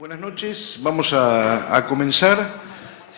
Buenas noches, vamos a comenzar.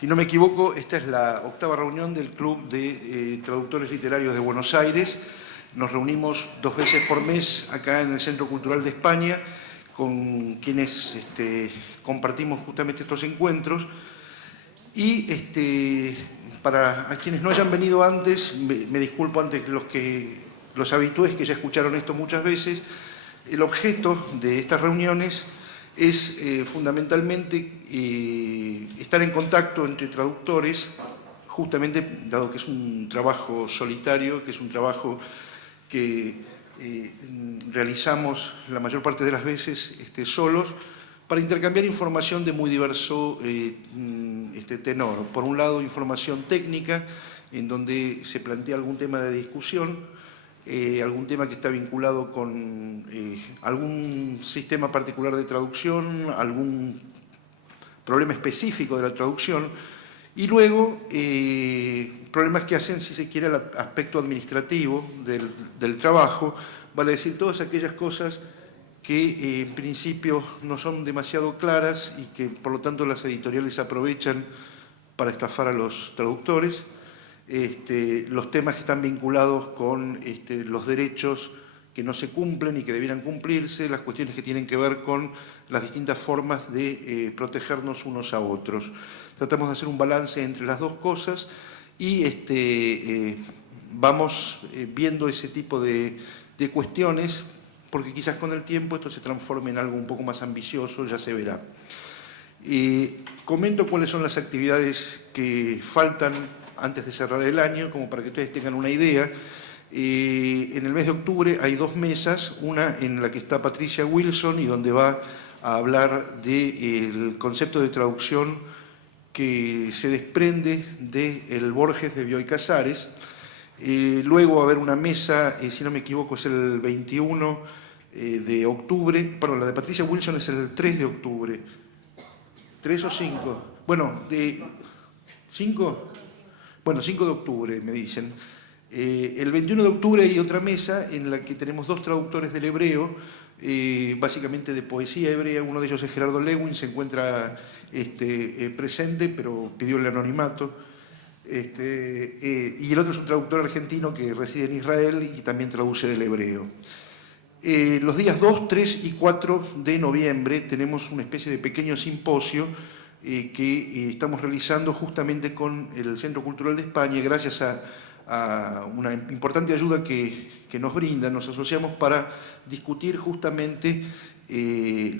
Si no me equivoco, esta es la octava reunión del Club de Traductores Literarios de Buenos Aires. Nos reunimos 2 veces por mes acá en el Centro Cultural de España, con quienes compartimos justamente estos encuentros. Y para a quienes no hayan venido antes, me disculpo ante los habitués que ya escucharon esto muchas veces. El objeto de estas reuniones es fundamentalmente estar en contacto entre traductores, justamente dado que es un trabajo solitario, que es un trabajo que realizamos la mayor parte de las veces solos, para intercambiar información de muy diverso tenor. Por un lado, información técnica, en donde se plantea algún tema de discusión, algún tema que está vinculado con algún sistema particular de traducción, algún problema específico de la traducción, y luego problemas que hacen, si se quiere, al aspecto administrativo del trabajo, vale decir, todas aquellas cosas que en principio no son demasiado claras y que por lo tanto las editoriales aprovechan para estafar a los traductores. Los temas que están vinculados con los derechos que no se cumplen y que debieran cumplirse, las cuestiones que tienen que ver con las distintas formas de protegernos unos a otros. Tratamos de hacer un balance entre las dos cosas y vamos viendo ese tipo de cuestiones, porque quizás con el tiempo esto se transforme en algo un poco más ambicioso, ya se verá. Comento cuáles son las actividades que faltan antes de cerrar el año, como para que ustedes tengan una idea. En el mes de octubre hay 2 mesas, una en la que está Patricia Wilson y donde va a hablar del concepto de traducción que se desprende del Borges de Bioy Casares. Luego va a haber una mesa, si no me equivoco es el 21 de octubre, perdón, la de Patricia Wilson es el 3 de octubre. ¿3 o 5? Bueno, ¿5? Bueno, 5 de octubre, me dicen. El 21 de octubre hay otra mesa en la que tenemos 2 traductores del hebreo, básicamente de poesía hebrea. Uno de ellos es Gerardo Lewin, se encuentra presente, pero pidió el anonimato. Y el otro es un traductor argentino que reside en Israel y también traduce del hebreo. Los días 2, 3 y 4 de noviembre tenemos una especie de pequeño simposio que estamos realizando justamente con el Centro Cultural de España, y gracias a una importante ayuda que nos brinda, nos asociamos para discutir justamente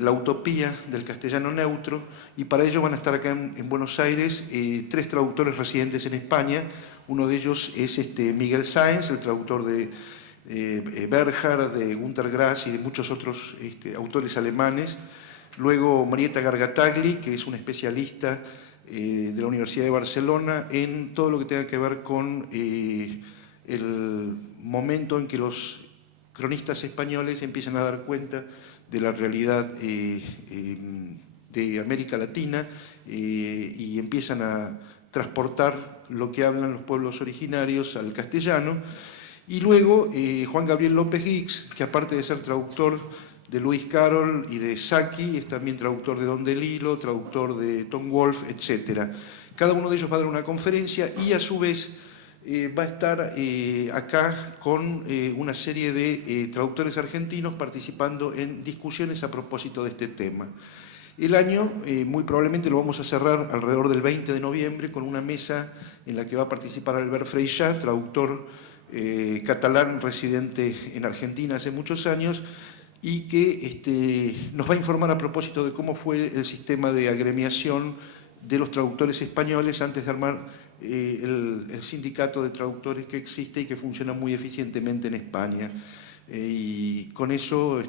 la utopía del castellano neutro, y para ello van a estar acá en Buenos Aires 3 traductores residentes en España. Uno de ellos es Miguel Sáenz, el traductor de Bernhard, de Günter Grass y de muchos otros autores alemanes. Luego Marieta Gargatagli, que es una especialista de la Universidad de Barcelona en todo lo que tenga que ver con el momento en que los cronistas españoles empiezan a dar cuenta de la realidad de América Latina y empiezan a transportar lo que hablan los pueblos originarios al castellano. Y luego Juan Gabriel López Guix, que aparte de ser traductor de Lewis Carroll y de Sacchi, es también traductor de Don DeLillo, traductor de Tom Wolfe, etc. Cada uno de ellos va a dar una conferencia y a su vez va a estar acá con una serie de traductores argentinos participando en discusiones a propósito de este tema. El año muy probablemente lo vamos a cerrar alrededor del 20 de noviembre con una mesa en la que va a participar Albert Freixas, traductor catalán residente en Argentina hace muchos años, y que nos va a informar a propósito de cómo fue el sistema de agremiación de los traductores españoles antes de armar el sindicato de traductores que existe y que funciona muy eficientemente en España. Y con eso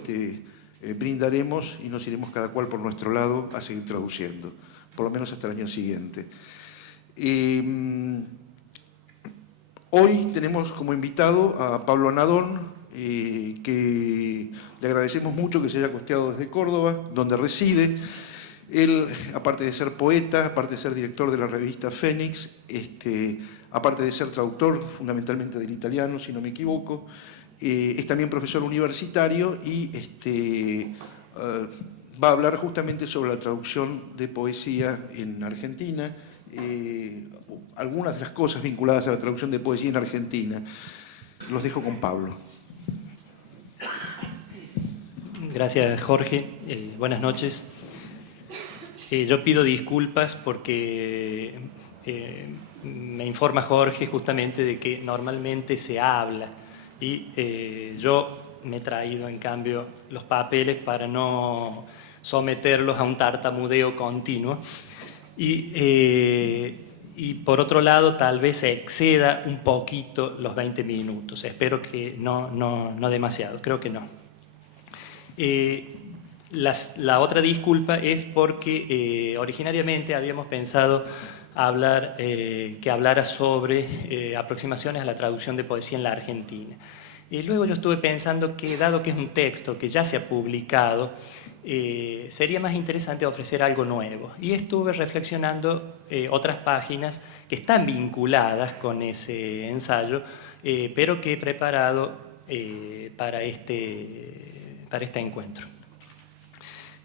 brindaremos y nos iremos cada cual por nuestro lado a seguir traduciendo, por lo menos hasta el año siguiente. Hoy tenemos como invitado a Pablo Nadón, que le agradecemos mucho que se haya costeado desde Córdoba, donde reside. Él, aparte de ser poeta, aparte de ser director de la revista Fénix, aparte de ser traductor fundamentalmente del italiano, si no me equivoco, es también profesor universitario y va a hablar justamente sobre la traducción de poesía en Argentina, algunas de las cosas vinculadas a la traducción de poesía en Argentina. Los dejo con Pablo. Gracias, Jorge. Buenas noches. Yo pido disculpas porque me informa Jorge justamente de que normalmente se habla y yo me he traído en cambio los papeles para no someterlos a un tartamudeo continuo y por otro lado tal vez se exceda un poquito los 20 minutos. Espero que no demasiado, creo que no. La otra disculpa es porque originariamente habíamos pensado que hablara sobre aproximaciones a la traducción de poesía en la Argentina. Luego yo estuve pensando que, dado que es un texto que ya se ha publicado, sería más interesante ofrecer algo nuevo. Y estuve reflexionando otras páginas que están vinculadas con ese ensayo, pero que he preparado para este encuentro.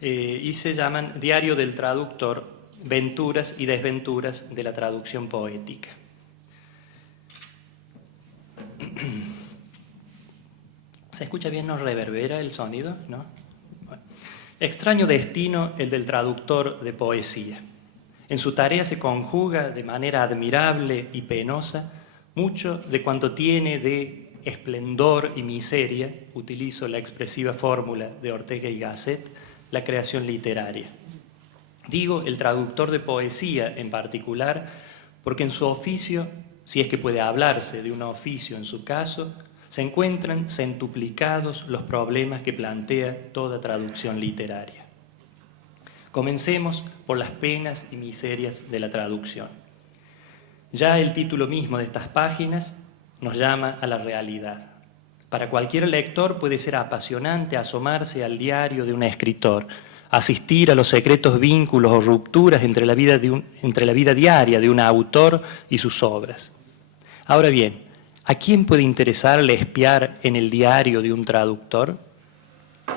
Y se llaman Diario del Traductor, Venturas y Desventuras de la Traducción Poética. ¿Se escucha bien? ¿No reverbera el sonido? ¿No? Bueno. Extraño destino el del traductor de poesía. En su tarea se conjuga de manera admirable y penosa mucho de cuanto tiene de esplendor y miseria, utilizo la expresiva fórmula de Ortega y Gasset, la creación literaria. Digo el traductor de poesía en particular, porque en su oficio, si es que puede hablarse de un oficio en su caso, se encuentran centuplicados los problemas que plantea toda traducción literaria. Comencemos por las penas y miserias de la traducción. Ya el título mismo de estas páginas nos llama a la realidad. Para cualquier lector puede ser apasionante asomarse al diario de un escritor, asistir a los secretos vínculos o rupturas entre la vida diaria de un autor y sus obras. Ahora bien, ¿a quién puede interesarle espiar en el diario de un traductor?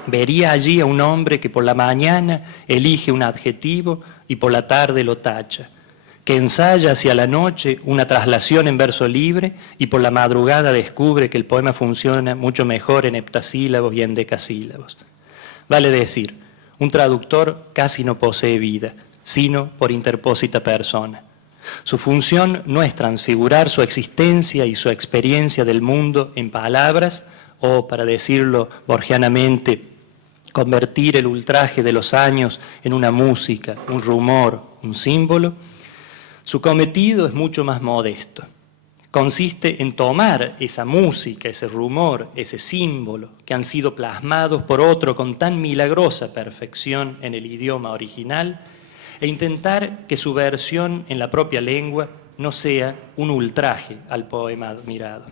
Vería allí a un hombre que por la mañana elige un adjetivo y por la tarde lo tacha, que ensaya hacia la noche una traslación en verso libre y por la madrugada descubre que el poema funciona mucho mejor en heptasílabos y en decasílabos. Vale decir, un traductor casi no posee vida, sino por interpósita persona. Su función no es transfigurar su existencia y su experiencia del mundo en palabras o, para decirlo borgianamente, convertir el ultraje de los años en una música, un rumor, un símbolo. Su cometido es mucho más modesto. Consiste en tomar esa música, ese rumor, ese símbolo que han sido plasmados por otro con tan milagrosa perfección en el idioma original e intentar que su versión en la propia lengua no sea un ultraje al poema admirado.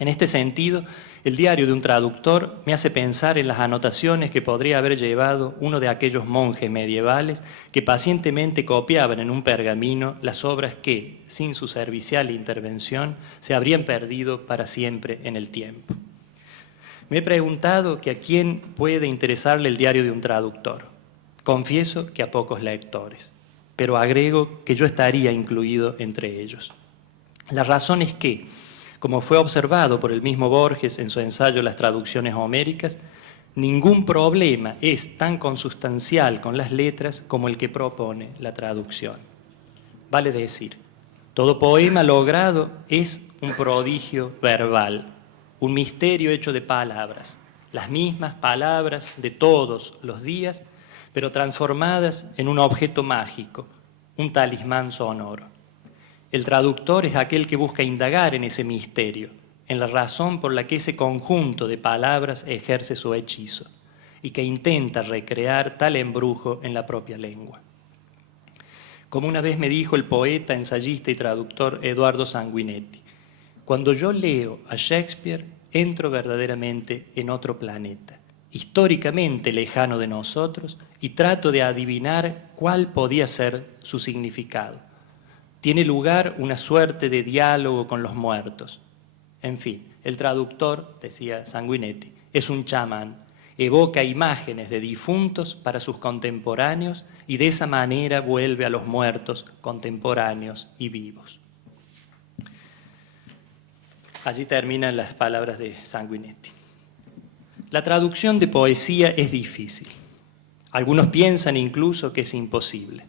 En este sentido, el diario de un traductor me hace pensar en las anotaciones que podría haber llevado uno de aquellos monjes medievales que pacientemente copiaban en un pergamino las obras que, sin su servicial intervención, se habrían perdido para siempre en el tiempo. Me he preguntado que a quién puede interesarle el diario de un traductor. Confieso que a pocos lectores, pero agrego que yo estaría incluido entre ellos. La razón es que, como fue observado por el mismo Borges en su ensayo Las traducciones homéricas, ningún problema es tan consustancial con las letras como el que propone la traducción. Vale decir, todo poema logrado es un prodigio verbal, un misterio hecho de palabras, las mismas palabras de todos los días, pero transformadas en un objeto mágico, un talismán sonoro. El traductor es aquel que busca indagar en ese misterio, en la razón por la que ese conjunto de palabras ejerce su hechizo y que intenta recrear tal embrujo en la propia lengua. Como una vez me dijo el poeta, ensayista y traductor Eduardo Sanguinetti, cuando yo leo a Shakespeare, entro verdaderamente en otro planeta, históricamente lejano de nosotros, y trato de adivinar cuál podía ser su significado. Tiene lugar una suerte de diálogo con los muertos. En fin, el traductor, decía Sanguinetti, es un chamán evoca imágenes de difuntos para sus contemporáneos y de esa manera vuelve a los muertos contemporáneos y vivos. Allí terminan las palabras de Sanguinetti. La traducción de poesía es difícil. Algunos piensan incluso que es imposible.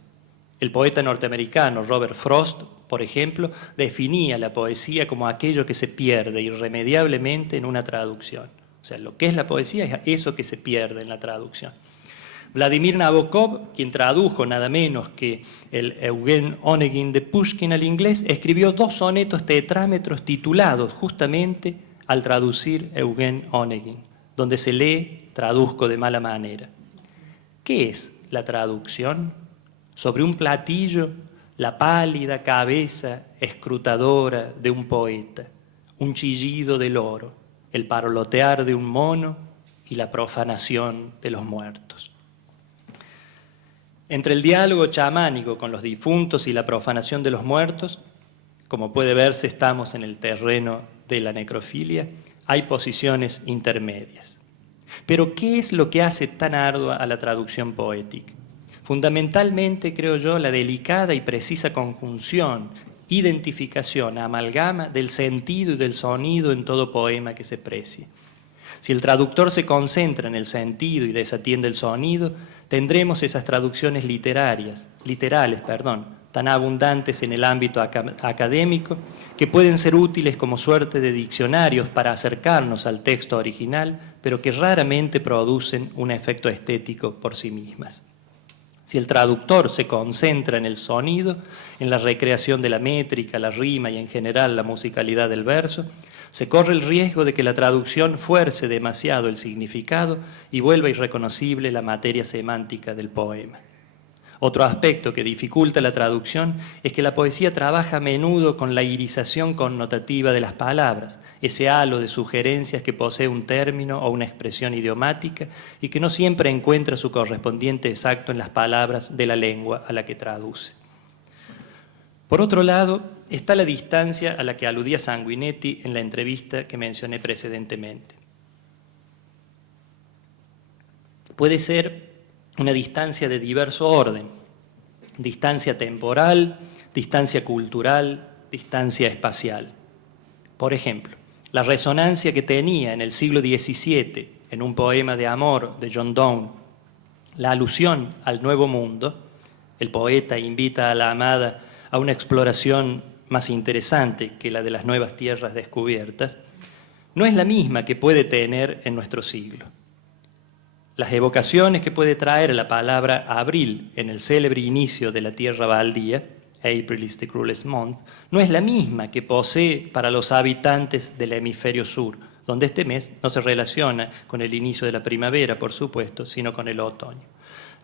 El poeta norteamericano Robert Frost, por ejemplo, definía la poesía como aquello que se pierde irremediablemente en una traducción. O sea, lo que es la poesía es eso que se pierde en la traducción. Vladimir Nabokov, quien tradujo nada menos que el Eugen Onegin de Pushkin al inglés, escribió 2 sonetos tetrámetros titulados justamente al traducir Eugen Onegin, donde se lee "traduzco de mala manera". ¿Qué es la traducción? Sobre un platillo, la pálida cabeza escrutadora de un poeta, un chillido del oro, el parlotear de un mono y la profanación de los muertos. Entre el diálogo chamánico con los difuntos y la profanación de los muertos, como puede verse, estamos en el terreno de la necrofilia, hay posiciones intermedias. Pero, ¿qué es lo que hace tan ardua a la traducción poética? Fundamentalmente, creo yo, la delicada y precisa conjunción, identificación, amalgama del sentido y del sonido en todo poema que se precie. Si el traductor se concentra en el sentido y desatiende el sonido, tendremos esas traducciones literales, tan abundantes en el ámbito académico, que pueden ser útiles como suerte de diccionarios para acercarnos al texto original, pero que raramente producen un efecto estético por sí mismas. Si el traductor se concentra en el sonido, en la recreación de la métrica, la rima y en general la musicalidad del verso, se corre el riesgo de que la traducción fuerce demasiado el significado y vuelva irreconocible la materia semántica del poema. Otro aspecto que dificulta la traducción es que la poesía trabaja a menudo con la irisación connotativa de las palabras, ese halo de sugerencias que posee un término o una expresión idiomática y que no siempre encuentra su correspondiente exacto en las palabras de la lengua a la que traduce. Por otro lado, está la distancia a la que aludía Sanguinetti en la entrevista que mencioné precedentemente. Puede ser una distancia de diverso orden, distancia temporal, distancia cultural, distancia espacial. Por ejemplo, la resonancia que tenía en el siglo XVII, en un poema de amor de John Donne, la alusión al Nuevo Mundo, el poeta invita a la amada a una exploración más interesante que la de las nuevas tierras descubiertas, no es la misma que puede tener en nuestro siglo. Las evocaciones que puede traer la palabra abril en el célebre inicio de La Tierra Baldía, April is the cruelest month, no es la misma que posee para los habitantes del hemisferio sur, donde este mes no se relaciona con el inicio de la primavera, por supuesto, sino con el otoño.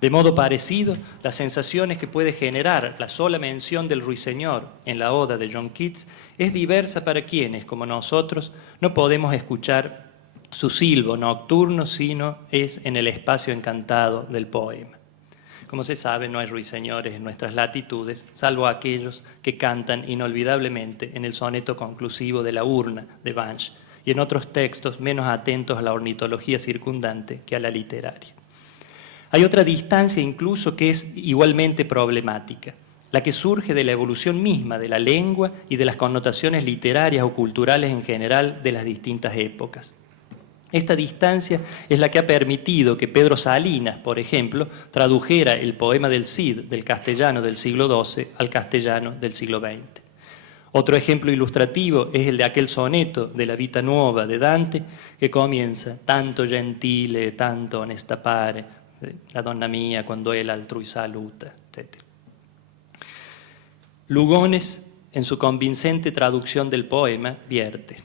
De modo parecido, las sensaciones que puede generar la sola mención del ruiseñor en la oda de John Keats es diversa para quienes, como nosotros, no podemos escuchar su silbo nocturno, sino es en el espacio encantado del poema. Como se sabe, no hay ruiseñores en nuestras latitudes, salvo aquellos que cantan inolvidablemente en el soneto conclusivo de La Urna de Banch y en otros textos menos atentos a la ornitología circundante que a la literaria. Hay otra distancia incluso que es igualmente problemática, la que surge de la evolución misma de la lengua y de las connotaciones literarias o culturales en general de las distintas épocas. Esta distancia es la que ha permitido que Pedro Salinas, por ejemplo, tradujera el poema del Cid del castellano del siglo XII al castellano del siglo XX. Otro ejemplo ilustrativo es el de aquel soneto de la Vita Nuova de Dante que comienza «Tanto gentile, tanto onesta pare, la donna mia quando él altrui saluta», etc. Lugones, en su convincente traducción del poema, vierte: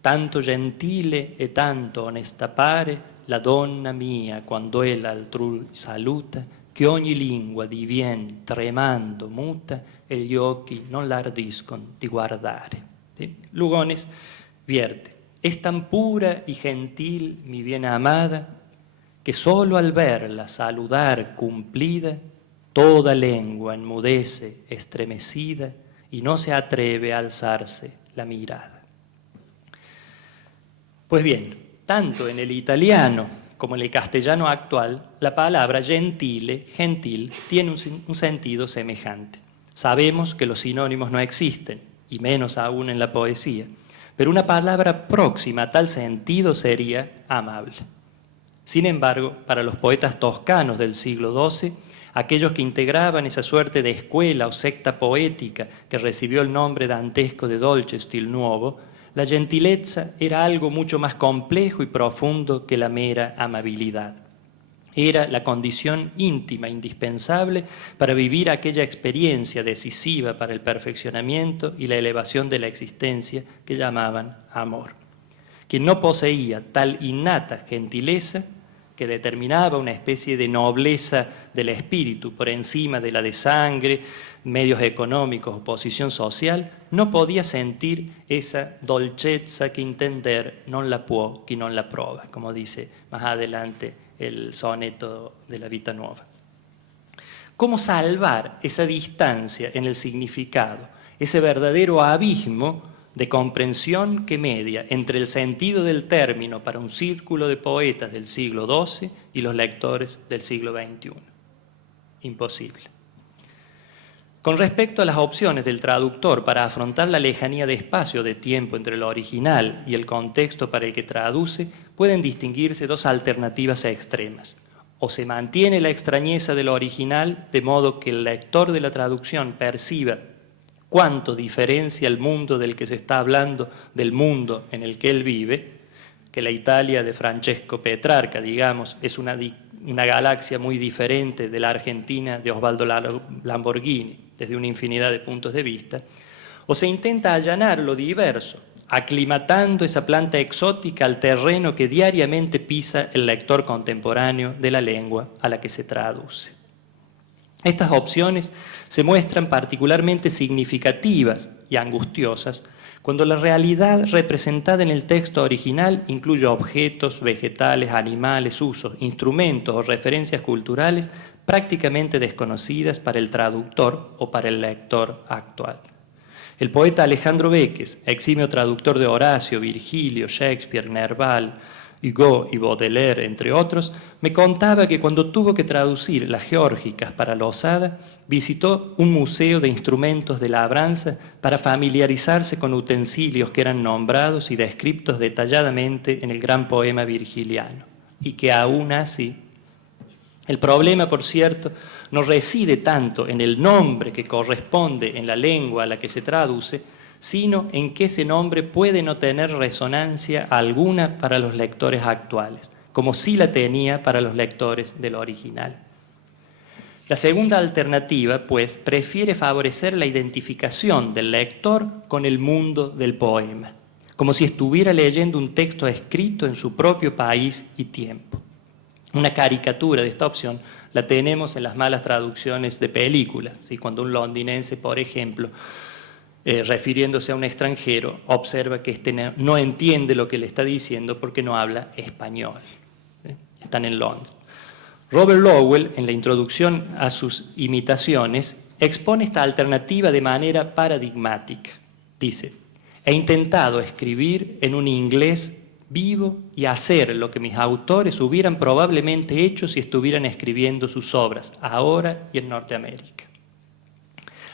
«Tanto gentile e tanto onesta pare la donna mia quando él altrui saluta, che ogni lingua divien tremando muta e gli occhi non l'ardiscon di guardare». ¿Sí? Lugones vierte: «Es tan pura y gentil mi bien amada, que solo al verla saludar cumplida, toda lengua enmudece estremecida y no se atreve a alzarse la mirada». Pues bien, tanto en el italiano como en el castellano actual, la palabra gentile, gentil, tiene un sentido semejante. Sabemos que los sinónimos no existen, y menos aún en la poesía, pero una palabra próxima a tal sentido sería amable. Sin embargo, para los poetas toscanos del siglo XII, aquellos que integraban esa suerte de escuela o secta poética que recibió el nombre dantesco de dolce stil nuovo, la gentilezza era algo mucho más complejo y profundo que la mera amabilidad. Era la condición íntima, indispensable para vivir aquella experiencia decisiva para el perfeccionamiento y la elevación de la existencia que llamaban amor. Quien no poseía tal innata gentileza, que determinaba una especie de nobleza del espíritu por encima de la de sangre, medios económicos o posición social, no podía sentir esa dolcezza que intender non la può chi non la prova, como dice más adelante el soneto de la Vita Nuova. ¿Cómo salvar esa distancia en el significado, ese verdadero abismo de comprensión que media entre el sentido del término para un círculo de poetas del siglo XII y los lectores del siglo XXI? Imposible. Con respecto a las opciones del traductor para afrontar la lejanía de espacio de tiempo entre lo original y el contexto para el que traduce, pueden distinguirse dos alternativas extremas. O se mantiene la extrañeza de lo original, de modo que el lector de la traducción perciba cuánto diferencia el mundo del que se está hablando del mundo en el que él vive, que la Italia de Francesco Petrarca, digamos, es una galaxia muy diferente de la Argentina de Osvaldo Lamborghini, desde una infinidad de puntos de vista, o se intenta allanar lo diverso, aclimatando esa planta exótica al terreno que diariamente pisa el lector contemporáneo de la lengua a la que se traduce. Estas opciones se muestran particularmente significativas y angustiosas cuando la realidad representada en el texto original incluye objetos, vegetales, animales, usos, instrumentos o referencias culturales prácticamente desconocidas para el traductor o para el lector actual. El poeta Alejandro Béquez, eximio traductor de Horacio, Virgilio, Shakespeare, Nerval, Hugo y Baudelaire, entre otros, me contaba que cuando tuvo que traducir las geórgicas para Losada, visitó un museo de instrumentos de labranza para familiarizarse con utensilios que eran nombrados y descritos detalladamente en el gran poema virgiliano, y que aún así, el problema, por cierto, no reside tanto en el nombre que corresponde en la lengua a la que se traduce, sino en que ese nombre puede no tener resonancia alguna para los lectores actuales, como sí la tenía para los lectores del original. La segunda alternativa, pues, prefiere favorecer la identificación del lector con el mundo del poema, como si estuviera leyendo un texto escrito en su propio país y tiempo. Una caricatura de esta opción la tenemos en las malas traducciones de películas, ¿sí? Cuando un londinense, por ejemplo, refiriéndose a un extranjero, observa que éste no entiende lo que le está diciendo porque no habla español. Están en Londres. Robert Lowell, en la introducción a sus imitaciones, expone esta alternativa de manera paradigmática. Dice: he intentado escribir en un inglés vivo y hacer lo que mis autores hubieran probablemente hecho si estuvieran escribiendo sus obras ahora y en Norteamérica.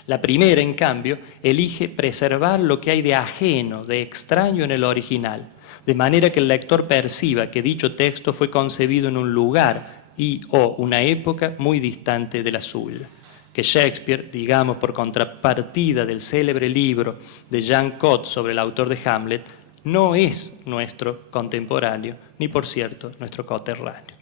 La primera, en cambio, elige preservar lo que hay de ajeno, de extraño en el original, de manera que el lector perciba que dicho texto fue concebido en un lugar y o una época muy distante de la suya. Que Shakespeare, digamos por contrapartida del célebre libro de Jean Cot sobre el autor de Hamlet, no es nuestro contemporáneo, ni por cierto nuestro coterráneo.